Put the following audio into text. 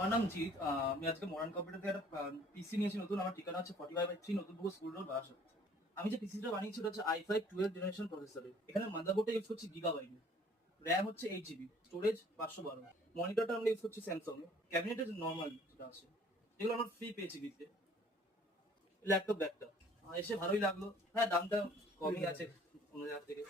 আমার নাম জিৎ। আমি আজকে মডার্ন কম্পিউটার থেকে একটা পিসি নিয়েছি নতুন। আমার ঠিকানা হচ্ছে 45/3 নতুনপুর স্কুল রোড, বারাসাত। আমি যে পিসিটা বানিয়েছি ওটা হচ্ছে i5 12 জেনারেশন প্রসেসরের। এখানে মাদারবোর্ডটা ইউজ করছি গিগাবাইট, র্যাম হচ্ছে 8 জিবি, স্টোরেজ 512। মনিটরটা আমরা ইউজ করছি স্যামসাং এর। ক্যাবিনেটের নর্মাল যেটা আছে, যেগুলো আমরা ফ্রি পেয়েছি দিতে। ল্যাপটপ ব্যাগটা এসে ভালোই লাগলো। হ্যাঁ, দামটা কমই আছে অন্য জায়গা থেকে।